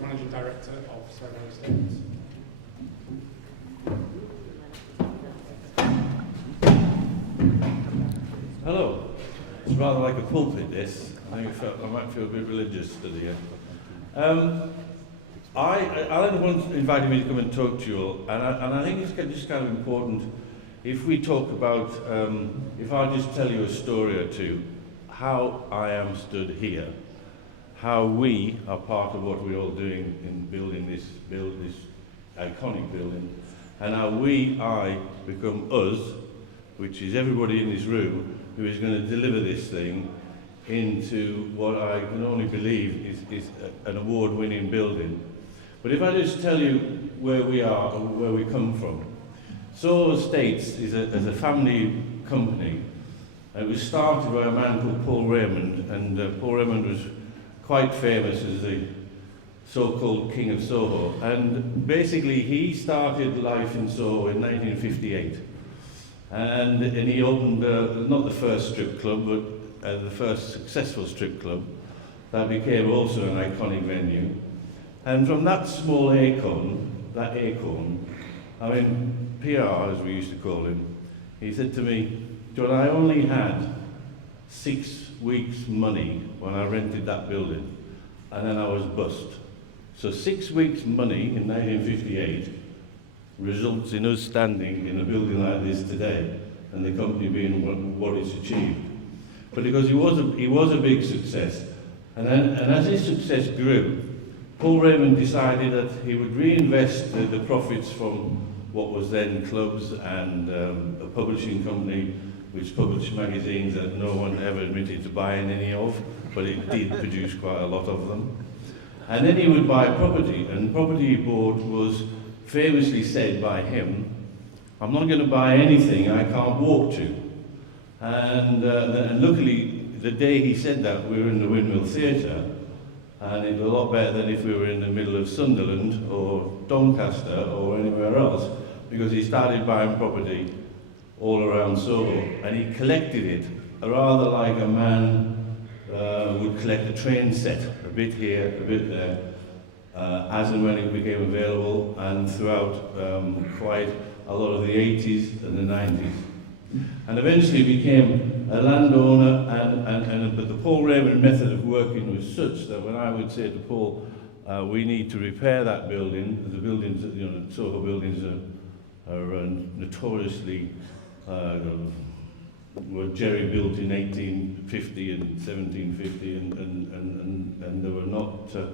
Managing Director of Soho Estates. Hello. It's rather like a pulpit, this. I might feel a bit religious stood here. Alan once invited me to come and talk to you all, and I think it's just kind of important if we talk about, if I just tell you a story or two, how I am stood here, how we are part of what we're all doing in building this iconic building, and how I become us, which is everybody in this room who is going to deliver this thing into what I can only believe is an award-winning building. But if I just tell you where we are and where we come from, Soho Estates is a family company. It was started by a man called Paul Raymond, and Paul Raymond was quite famous as the so-called King of Soho. And basically, he started life in Soho in 1958. And he opened, not the first strip club, but the first successful strip club that became also an iconic venue. And from that small acorn, I mean, PR, as we used to call him, he said to me, John, I only had 6 weeks' money when I rented that building, and then I was bust. So 6 weeks' money in 1958 results in us standing in a building like this today, and the company being what it's achieved. But because he was a big success, and as his success grew, Paul Raymond decided that he would reinvest the profits from what was then clubs and a publishing company which published magazines that no one ever admitted to buying any of, but it did produce quite a lot of them. And then he would buy property, and property he bought was famously said by him, I'm not going to buy anything I can't walk to. And luckily, the day he said that, we were in the Windmill Theatre, and it was a lot better than if we were in the middle of Sunderland or Doncaster or anywhere else, because he started buying property all around Soho, and he collected it rather like a man would collect a train set, a bit here, a bit there, as and when it became available, and throughout quite a lot of the 80s and the 90s. And eventually became a landowner, but the Paul Raymond method of working was such that when I would say to Paul, we need to repair that building, the buildings, the Soho buildings are notoriously, were jerry built in 1850 and 1750, and there were not, there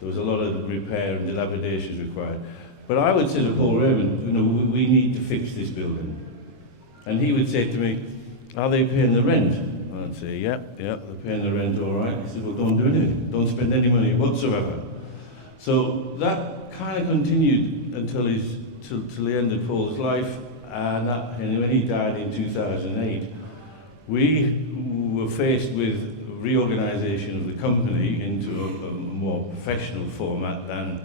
was a lot of repair and dilapidations required. But I would say to Paul Raymond, we need to fix this building. And he would say to me, are they paying the rent? And I'd say, yeah, they're paying the rent all right. He said, well, don't do anything. Don't spend any money whatsoever. So that kind of continued until the end of Paul's life. And when he died in 2008, we were faced with reorganization of the company into a more professional format than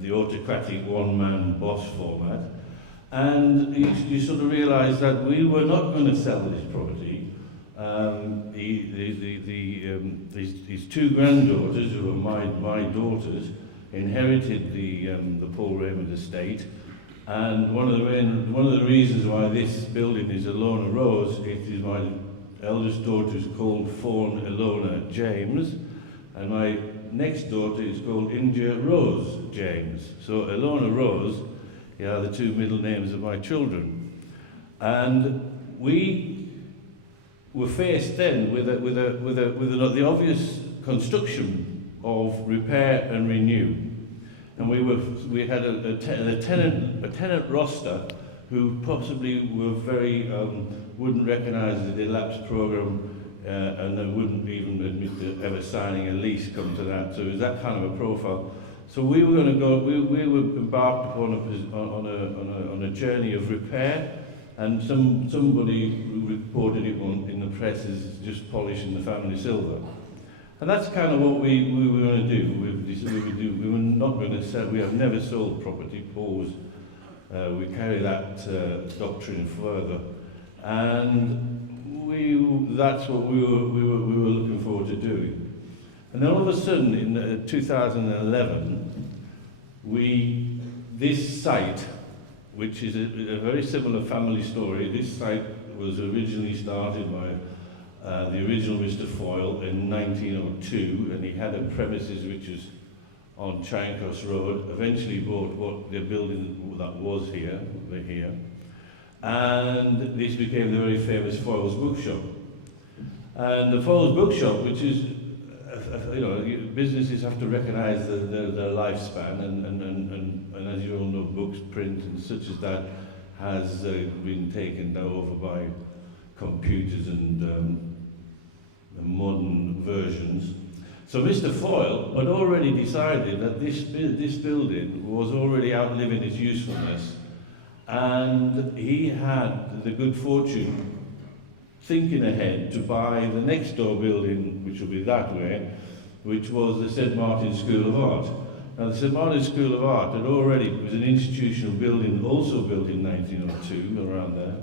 the autocratic one-man boss format. And you sort of realised that we were not going to sell this property. These two granddaughters, who are my daughters, inherited the Paul Raymond estate. And one of the reasons why this building is Ilona Rose, it is my eldest daughter is called Fawn Ilona James, and my next daughter is called India Rose James. So Ilona Rose, the two middle names of my children. And we were faced then with the obvious construction of repair and renew. And we had a tenant roster who possibly were very, wouldn't recognise the elapsed programme, and they wouldn't even admit to ever signing a lease, come to that. So it was that kind of a profile. So we were going to go. We were embarked upon on a journey of repair, and somebody reported it in the press as just polishing the family silver, and that's kind of what we were going to do. We were not going to sell. We have never sold property. Always we carry that doctrine further, and that's what we were looking forward to doing. And then all of a sudden, in 2011, this site, which is a very similar family story, this site was originally started by the original Mr. Foyle in 1902, and he had a premises which was on Charing Cross Road, eventually bought what the building that was here, over here, and this became the very famous Foyle's Bookshop. And the Foyle's Bookshop, which is, you know, businesses have to recognise their lifespan, and as you all know, books, print, and such as that has been taken now over by computers and modern versions. So Mr. Foyle had already decided that this building was already outliving its usefulness, and he had the good fortune, thinking ahead, to buy the next door building, which will be that way, which was the St. Martin's School of Art. Now the St. Martin's School of Art was an institutional building, also built in 1902, around there,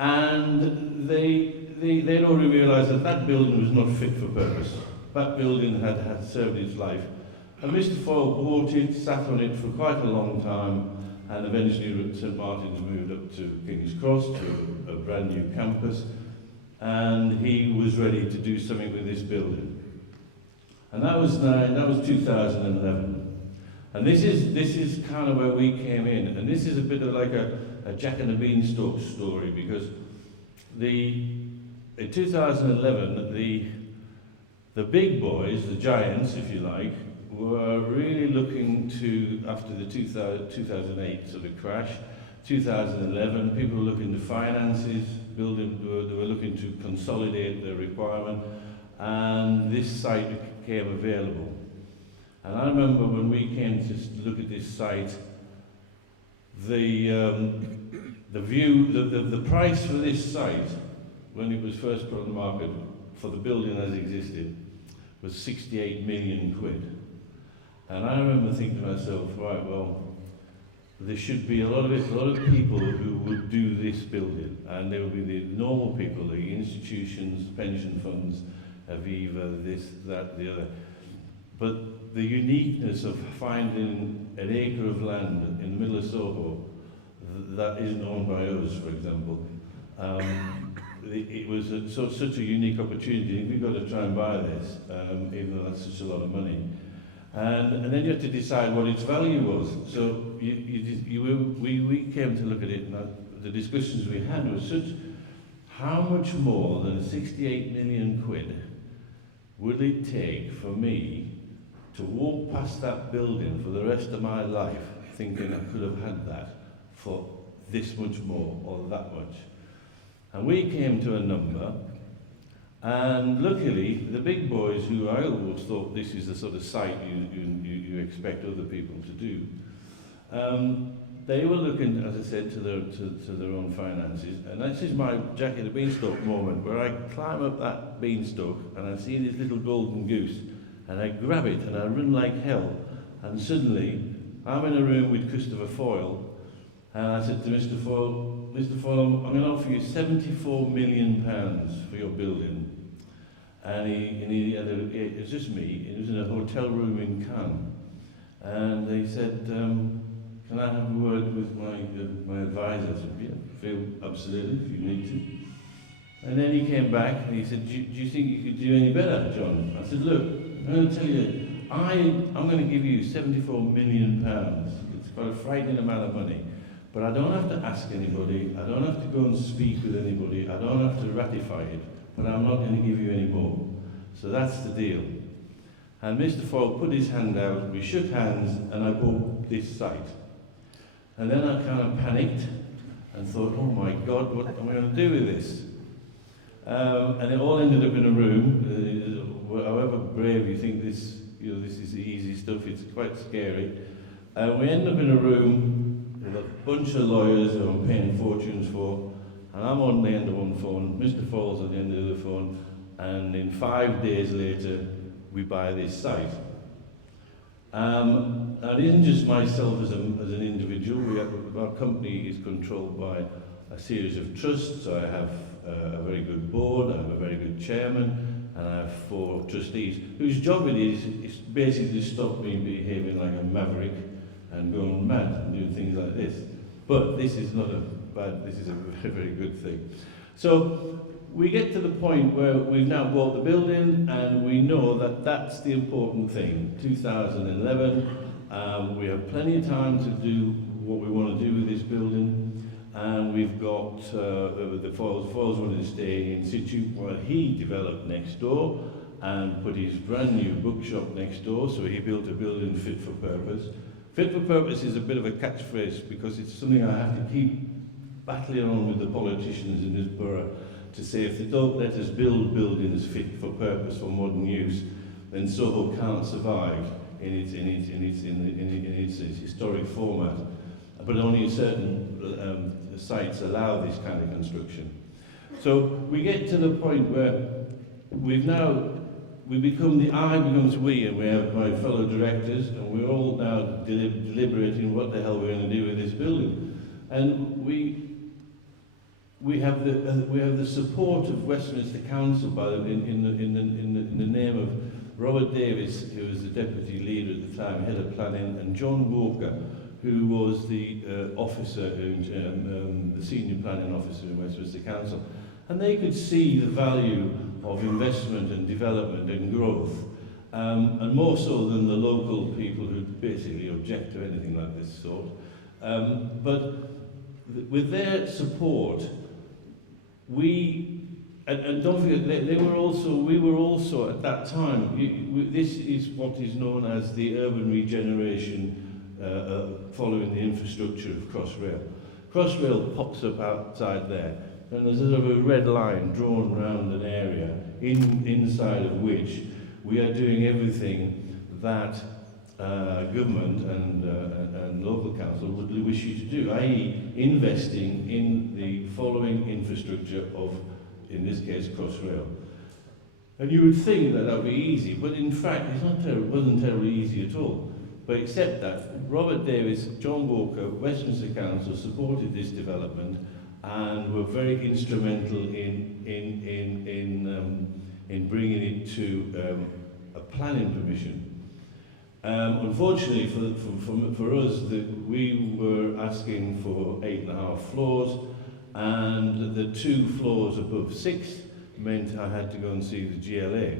and they'd already realised that that building was not fit for purpose. That building had served its life. And Mr. Foyle bought it, sat on it for quite a long time, and eventually St. Martin's moved up to King's Cross, to a brand new campus, and he was ready to do something with this building. And that was 2011. And this is kind of where we came in, and this is a bit of like a Jack and the Beanstalk story, because in 2011, the big boys, the giants, if you like, were really looking to, after the 2008 sort of crash, 2011, people were looking to finances, they were looking to consolidate their requirement, and this site became available. And I remember when we came to look at this site, the price for this site, when it was first put on the market, for the building as it existed, was 68 million quid. And I remember thinking to myself, right, well, there should be a lot of people who would do this building, and there would be the normal people, the institutions, pension funds, Aviva, this, that, the other. But the uniqueness of finding an acre of land in the middle of Soho that isn't owned by us, for example, it was such a unique opportunity. We've got to try and buy this, even though that's such a lot of money. And then you have to decide what its value was. So we came to look at it, and the discussions we had was such, how much more than 68 million quid would it take for me to walk past that building for the rest of my life, thinking I could have had that for this much more or that much? And we came to a number, and luckily the big boys, who I always thought this is the sort of site you expect other people to do, they were looking, as I said, to their own finances. And this is my Jack and the Beanstalk moment, where I climb up that beanstalk and I see this little golden goose, and I grab it and I run like hell, and suddenly I'm in a room with Christopher Foyle, and I said to Mr. Foyle, I'm going to offer you £74 million for your building. And he had it was just me, it was in a hotel room in Cannes. And he said, can I have a word with my advisor? I said, yeah, feel absolutely, if you need to. And then he came back and he said, do you think you could do any better, John? I said, look, I'm going to tell you, I'm going to give you £74 million. It's quite a frightening amount of money. But I don't have to ask anybody, I don't have to go and speak with anybody, I don't have to ratify it, but I'm not going to give you any more. So that's the deal. And Mr. Foyle put his hand out, we shook hands, and I bought this site. And then I kind of panicked and thought, oh my God, what am I going to do with this? And it all ended up in a room. However brave you think this is the easy stuff, it's quite scary. We end up in a room with a bunch of lawyers who I'm paying fortunes for, and I'm on the end of one phone, Mr. Foyle's on the end of the other phone, and in 5 days later, we buy this site. And it isn't just myself as an individual. Our company is controlled by a series of trusts. I have a very good board, I have a very good chairman, and I have 4 trustees whose job it is basically to stop me behaving like a maverick and going mad and doing things like this. But this is not a bad, this is a very, very good thing. So we get to the point where we've now bought the building and we know that that's the important thing. 2011, we have plenty of time to do what we want to do with this building, and we've got the Foyles wanted to stay in situ while he developed next door and put his brand new bookshop next door, so he built a building fit for purpose. Fit for purpose is a bit of a catchphrase because it's something I have to keep battling on with the politicians in this borough to say if they don't let us build buildings fit for purpose for modern use, then Soho can't survive in its historic format. But only certain sites allow this kind of construction. So we get to the point where we become the I becomes we, and we have my fellow directors, and we're all now deliberating what the hell we're going to do with this building. And we have the support of Westminster Council in the name of Robert Davis, who was the deputy leader at the time, head of planning, and John Walker, who was the officer, the senior planning officer in Westminster Council. And they could see the value of investment and development and growth, and more so than the local people who basically object to anything like this sort. But with their support, and don't forget, we were also at that time, this is what is known as the urban regeneration following the infrastructure of Crossrail. Crossrail pops up outside there, and there's a sort of a red line drawn around an area inside of which we are doing everything that government and local council would wish you to do, i.e. investing in the following infrastructure of, in this case, Crossrail. And you would think that would be easy, but in fact it wasn't terribly easy at all. But except that Robert Davis, John Walker, Westminster Council supported this development and were very instrumental in bringing it to a planning permission. Unfortunately for us, we were asking for 8.5 floors, and the 2 floors above 6 meant I had to go and see the GLA.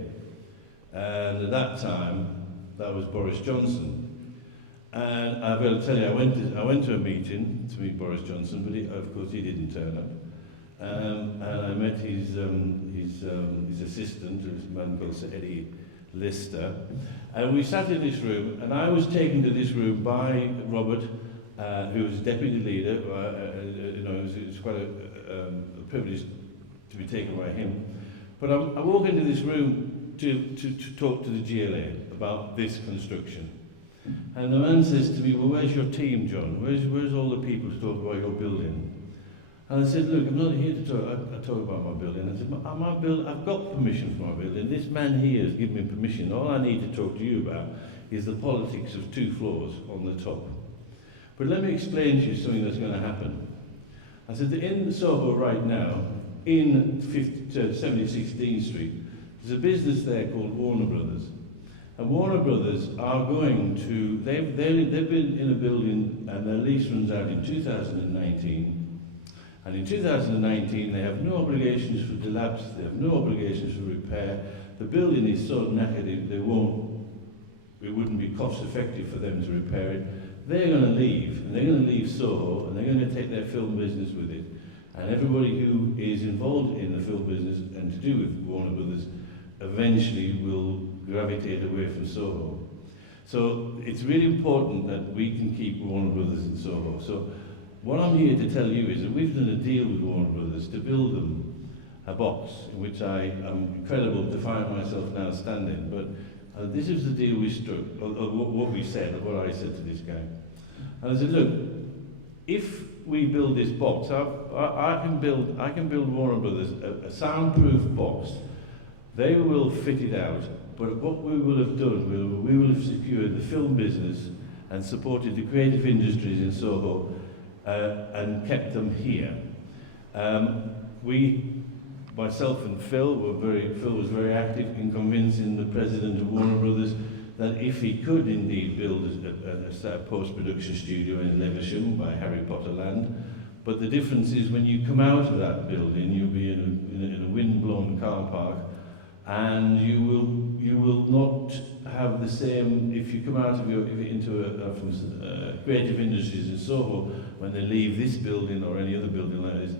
And at that time, that was Boris Johnson. And I've got to tell you, I went to a meeting to meet Boris Johnson, but of course he didn't turn up. And I met his assistant, a man called Sir Eddie Lister, and we sat in this room, and I was taken to this room by Robert, who was deputy leader. It was quite a privilege to be taken by him. But I walk into this room to talk to the GLA about this construction. And the man says to me, well, where's your team, John? Where's all the people to talk about your building? And I said, look, I'm not here to talk about my building. I said, I've got permission for my building. This man here has given me permission. All I need to talk to you about is the politics of 2 floors on the top. But let me explain to you something that's going to happen. I said, in Soho right now, in 7016 Street, there's a business there called Warner Brothers. And Warner Brothers are going to, they've been in a building and their lease runs out in 2019. And in 2019 they have no obligations for delapse, they have no obligations for repair. The building is so knackered it wouldn't be cost effective for them to repair it. They're going to leave, and they're going to leave Soho, and they're going to take their film business with it. And everybody who is involved in the film business and to do with Warner Brothers eventually will gravitate away from Soho. So it's really important that we can keep Warner Brothers in Soho. So what I'm here to tell you is that we've done a deal with Warner Brothers to build them a box in which I am incredible to find myself now standing. But this is the deal we struck, or what we said, or what I said to this guy. And I said, look, if we build this box, I can build Warner Brothers a soundproof box. They will fit it out, but what we will have done, we will have secured the film business and supported the creative industries in Soho and kept them here. myself and Phil was very active in convincing the president of Warner Brothers that if he could indeed build a post-production studio in Levisham by Harry Potter Land, but the difference is when you come out of that building, you'll be in a wind-blown car park, and you will not have the same, if you come out of from creative industries in Soho, when they leave this building or any other building like this,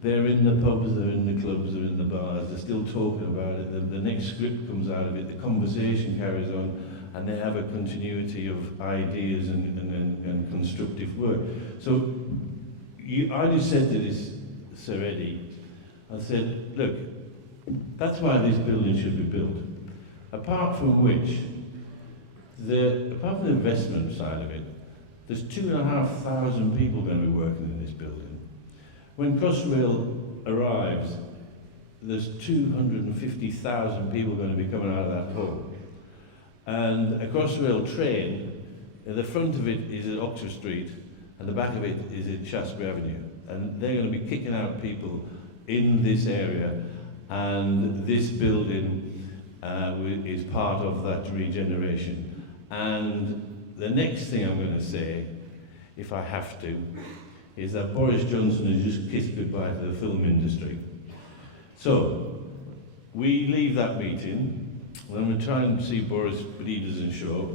they're in the pubs, they're in the clubs, they're in the bars, they're still talking about it, the next script comes out of it, the conversation carries on, and they have a continuity of ideas and constructive work. So I just said to this Sir Eddie, I said, look, that's why this building should be built. Apart from which, apart from the investment side of it, there's 2,500 people going to be working in this building. When Crossrail arrives, there's 250,000 people going to be coming out of that hall. And a Crossrail train, the front of it is at Oxford Street, and the back of it is at Shaftesbury Avenue. And they're going to be kicking out people in this area, and this building is part of that regeneration. And the next thing I'm going to say, if I have to, is that Boris Johnson has just kissed goodbye to the film industry. So, we leave that meeting, then we try and see Boris, but he doesn't show up.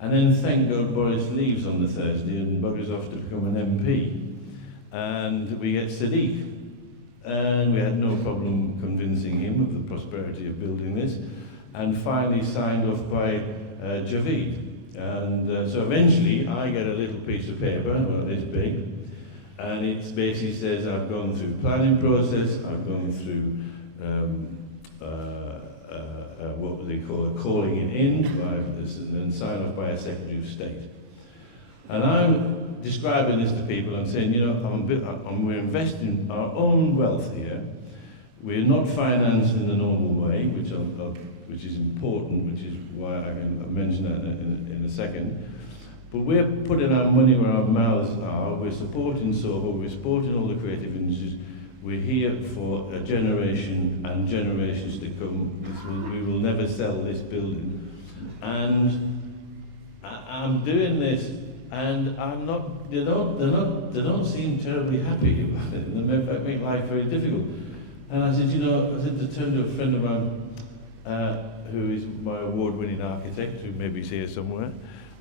And then, thank God, Boris leaves on the Thursday and buggers off to become an MP. And we get Sadiq. And we had no problem convincing him of the prosperity of building this. And finally signed off by Javeed. And so eventually, I get a little piece of paper, well, this big, and it basically says I've gone through planning process, I've gone through what they call a calling it in, and signed off by a Secretary of State. And I'm describing this to people and saying, you know, we're investing our own wealth here. We're not financed in the normal way, which is important, which is why I can mention that in a second. But we're putting our money where our mouths are. We're supporting Soho, we're supporting all the creative industries. We're here for a generation and generations to come. We will never sell this building. And I'm doing this, and I'm not. They don't seem terribly happy about it. And they make life very difficult. And I said, you know, I turned to a friend of mine who is my award-winning architect, who may be here somewhere.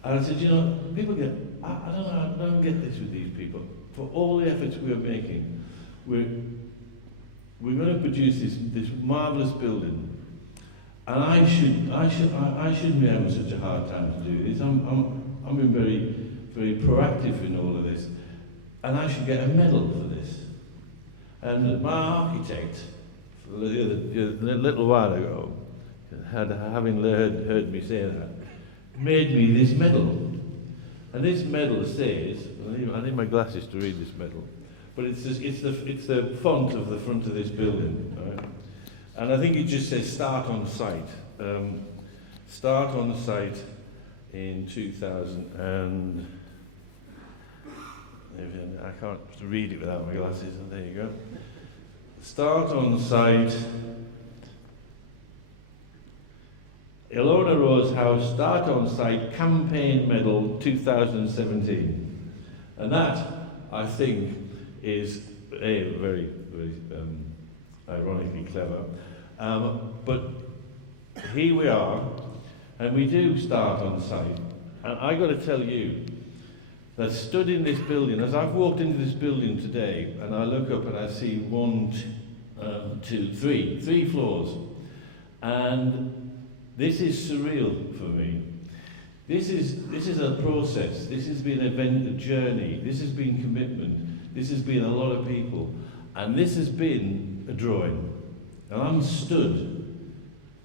And I said, you know, people get. I don't get this with these people. For all the efforts we're making, we're going to produce this marvelous building, and I shouldn't be having such a hard time to do this. I'm being very proactive in all of this, and I should get a medal for this. And my architect, a little while ago, having heard me say that, made me this medal, and this medal says, I need my glasses to read this medal. But it's the font of the front of this building, right? And I think it just says start on site. Start on site in 2000 and I can't read it without my glasses, and there you go. Start on site. Ilona Rose House, start on site, campaign medal 2017. And that, I think, is very ironically clever. But here we are, and we do start on site. And I got to tell you that stood in this building, as I've walked into this building today, and I look up and I see three floors. And this is surreal for me. This is a process. This has been a journey. This has been commitment. This has been a lot of people, and this has been a drawing. And I'm stood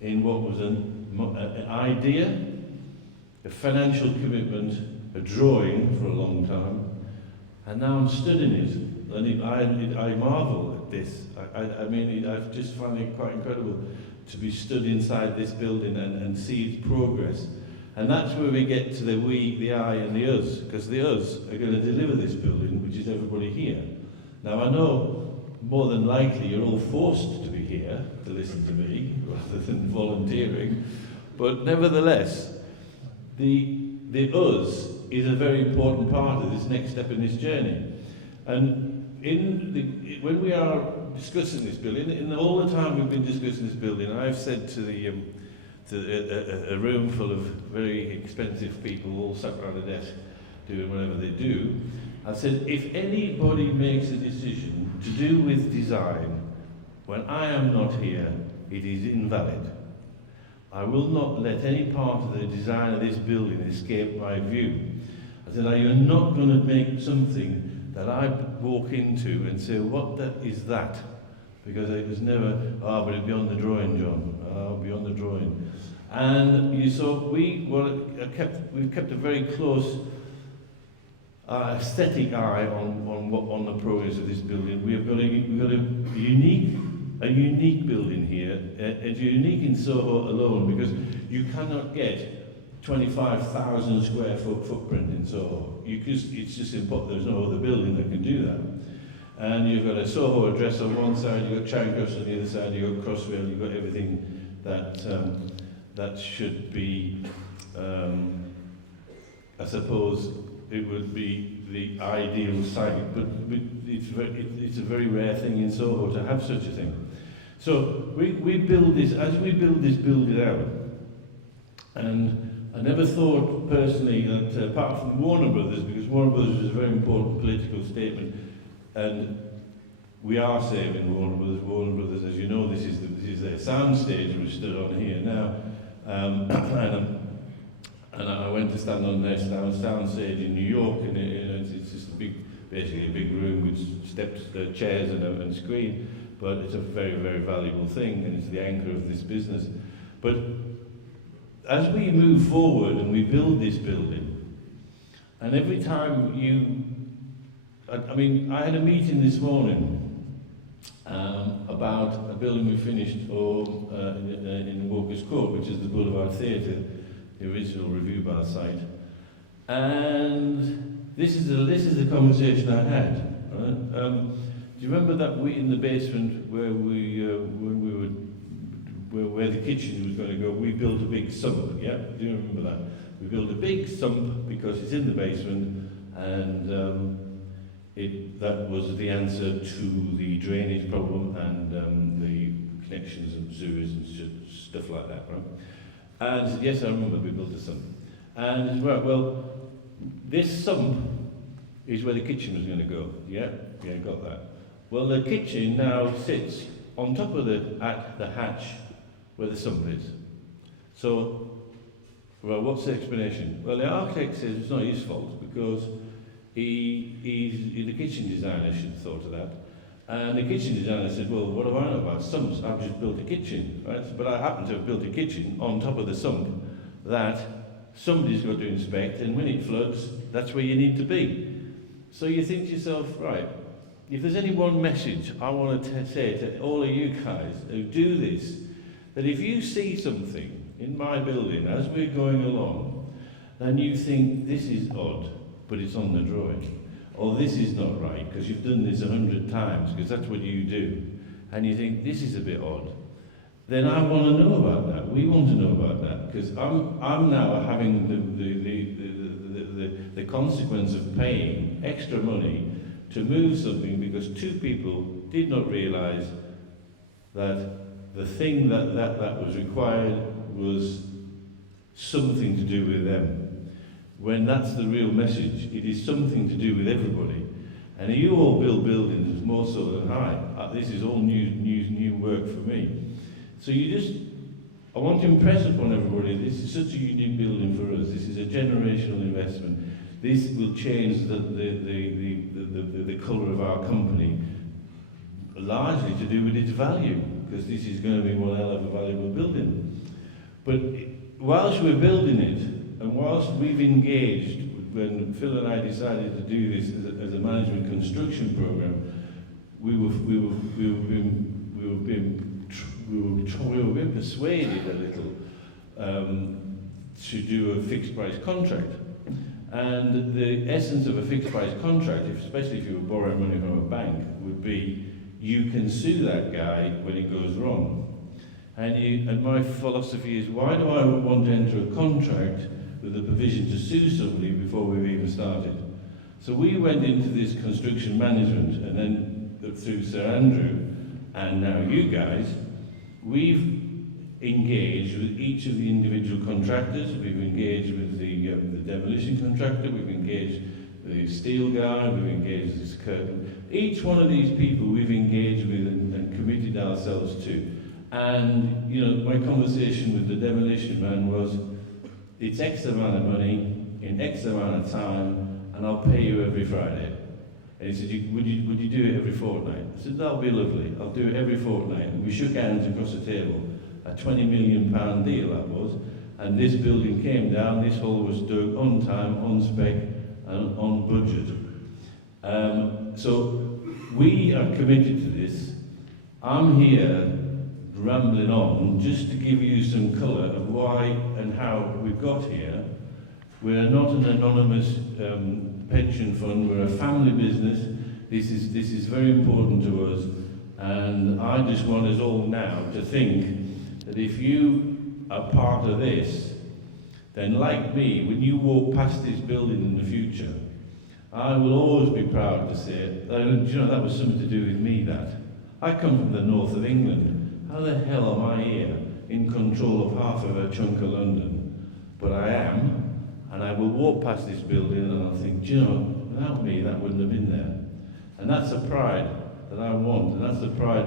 in what was an idea, a financial commitment, a drawing for a long time, and now I'm stood in it. And I marvel at this. I mean, I just find it quite incredible to be stood inside this building and see its progress. And that's where we get to the we, the I, and the us, because the us are going to deliver this building, which is everybody here. Now I know more than likely you're all forced to be here to listen to me rather than volunteering. But nevertheless, the us is a very important part of this next step in this journey. And when we are discussing this building, in all the time we've been discussing this building, I've said to a room full of very expensive people all sat around a desk doing whatever they do, I said, if anybody makes a decision to do with design when I am not here, it is invalid. I will not let any part of the design of this building escape my view. I said, you're not going to make something that I walk into and say, what is that? Because it was never, but it'll be on the drawing, John. It'll be on the drawing. And you saw, we've kept a very close aesthetic eye on the progress of this building. We've got a unique building here. It's unique in Soho alone because you cannot get 25,000 square foot footprint in Soho. It's just impossible. There's no other building that can do that. And you've got a Soho address on one side, you've got Charing Cross on the other side, you've got Crossrail, you've got everything that should be, I suppose, it would be the ideal site, but it's a very rare thing in Soho to have such a thing. So we build this, as we build this building out, and I never thought personally that apart from Warner Brothers, because Warner Brothers is a very important political statement, and we are saving Warner Brothers. Warner Brothers, as you know, this is their sound stage which stood on here now, and I went to stand on their sound stage in New York, and it's just basically a big room with steps, chairs and screen, but it's a very, very valuable thing, and it's the anchor of this business. But as we move forward and we build this building, and every time I had a meeting this morning about a building we finished in Walker's Court, which is the Boulevard Theatre, the original Revue Bar site. And this is the conversation I had. Right? Do you remember that in the basement where where the kitchen was going to go, we built a big sump, yeah? Do you remember that? We built a big sump because it's in the basement, and that was the answer to the drainage problem and the connections and sewers and stuff like that, right? And yes, I remember we built a sump. And well, this sump is where the kitchen was going to go. Yeah, got that. Well, the kitchen now sits on top of the hatch where the sump is. So, well, what's the explanation? Well, the architect says it's not his fault because he's the kitchen designer should have thought of that. And the kitchen designer said, well, what do I know about sumps? I've just built a kitchen, right? But I happen to have built a kitchen on top of the sump that somebody's got to inspect, and when it floods, that's where you need to be. So you think to yourself, right, if there's any one message I want to say to all of you guys who do this, that if you see something in my building as we're going along, and you think this is odd, but it's on the drawing, or this is not right, because you've done this 100 times, because that's what you do, and you think this is a bit odd, then I want to know about that. We want to know about that, because I'm now having the consequence of paying extra money to move something because two people did not realise that the thing that was required was something to do with them. When that's the real message, it is something to do with everybody. And you all build buildings more so than I. This is all new work for me. So I want to impress upon everybody, this is such a unique building for us. This is a generational investment. This will change the colour of our company, largely to do with its value, because this is going to be one hell of a valuable building. But whilst we're building it, and whilst we've engaged, when Phil and I decided to do this as a management construction program, we were being persuaded a little to do a fixed price contract. And the essence of a fixed price contract, especially if you were borrowing money from a bank, would be you can sue that guy when it goes wrong. And my philosophy is, why do I want to enter a contract with a provision to sue somebody before we've even started? So we went into this construction management, and then through Sir Andrew, and now you guys, we've engaged with each of the individual contractors. We've engaged with the demolition contractor, we've engaged with the steel guy, we've engaged with this curtain. Each one of these people we've engaged with and committed ourselves to. And, you know, my conversation with the demolition man was, it's X amount of money in X amount of time, and I'll pay you every Friday. And he said, would you do it every fortnight? I said, that'll be lovely, I'll do it every fortnight. And we shook hands across the table. A £20 million deal that was. And this building came down, this hall was dug on time, on spec, and on budget. So we are committed to this. I'm here rambling on just to give you some colour of why and how we've got here. We're not an anonymous pension fund, we're a family business. This is very important to us, and I just want us all now to think that if you are part of this, then like me, when you walk past this building in the future, I will always be proud to say, you know, that was something to do with me, that. I come from the north of England. How the hell am I here in control of half of a chunk of London? But I am, and I will walk past this building and I'll think, you know, without me that wouldn't have been there. And that's the pride that I want, and that's the pride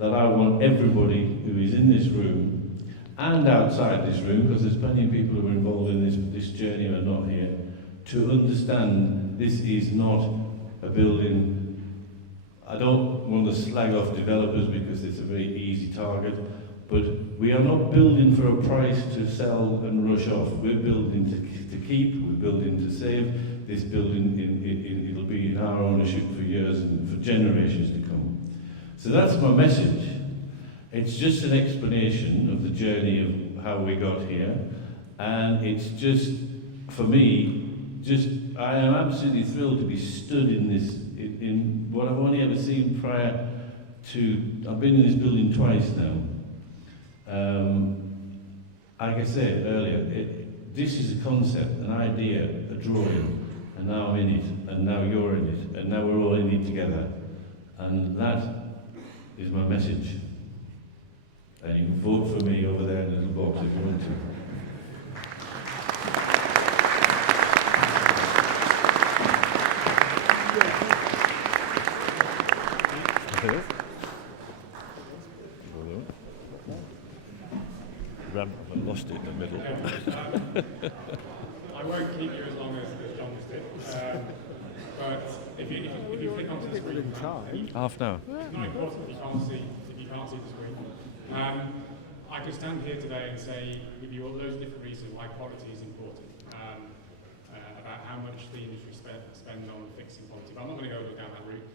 that I want everybody who is in this room and outside this room, because there's plenty of people who are involved in this journey and are not here, to understand this is not a building. I don't want to slag off developers because it's a very easy target, but we are not building for a price to sell and rush off. We're building to keep, we're building to save. This building, it'll be in our ownership for years and for generations to come. So that's my message. It's just an explanation of the journey of how we got here, and it's just, for me, I am absolutely thrilled to be stood in this, in what I've only ever seen prior to, I've been in this building twice now. Like I said earlier, this is a concept, an idea, a drawing, and now I'm in it, and now you're in it, and now we're all in it together. And that is my message. And you can vote for me over there in the little box if you want to. I lost it in the middle. I won't keep you as long as John just did. But if you click onto the screen, Half an hour. it's not important if you can't see the screen. I could stand here today and say, give you all those different reasons why quality is important, about how much the industry spend on fixing quality. But I'm not going to go down that route.